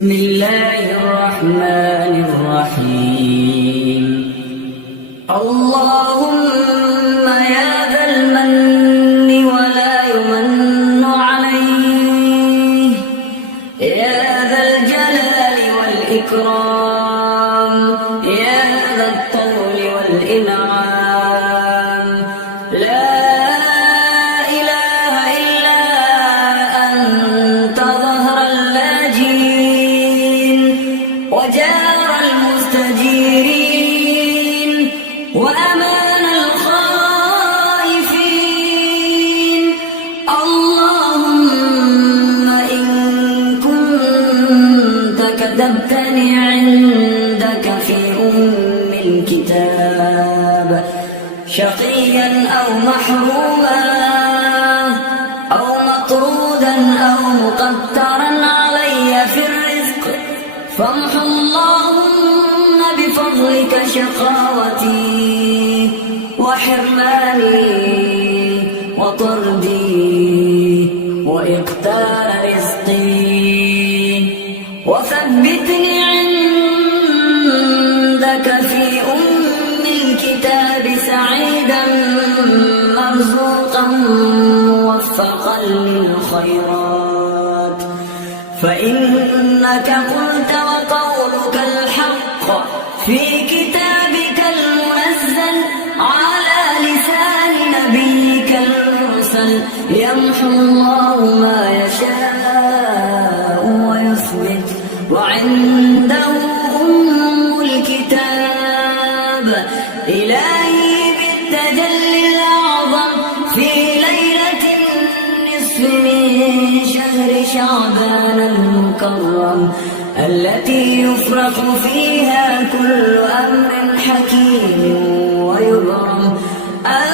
بسم الله الرحمن الرحيم. اللهم يا ذا المن ولا يمن عليه، يا ذا الجلال والإكرام، يا ذا الطول والإنعام، لا إله إلا أنت ظهر اللاجين وجار المستجيرين وأمان الخائفين. اللهم إن كنت كتبتني عندك في الكتاب شقيا أو محروما أو مطرودا أو مقدرا علي في الرزق، فامح اللهم بفضلك شقاوتي وحرماني وطردي وإقتال رزقي، وثبتني عندك في الكتاب سعيدا مرزوقا موفقا للخيرات، فإنك قلت وقولك الحق في كتابك المنزل على لسان نبيك المرسل، يمحو الله ما يشاء ويثبت وعنده أم الكتاب. إلهي بالتجلي الأعظم في ليلة النصف من شهر شعبان المكرم التي يفرق فيها كل أمر حكيم ويبرم، أن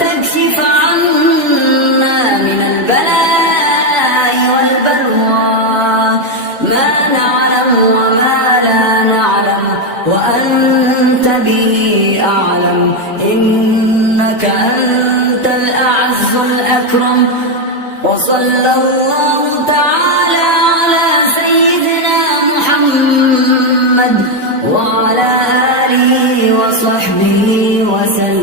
تكشف عنا من البلاء والبلوى ما نعلم وما لا نعلم، وأنت به أعلم، إنك أنت الأعز الأكرم. وصلى الله تعالى على سيدنا محمد وعلى آله وصحبه وسلم.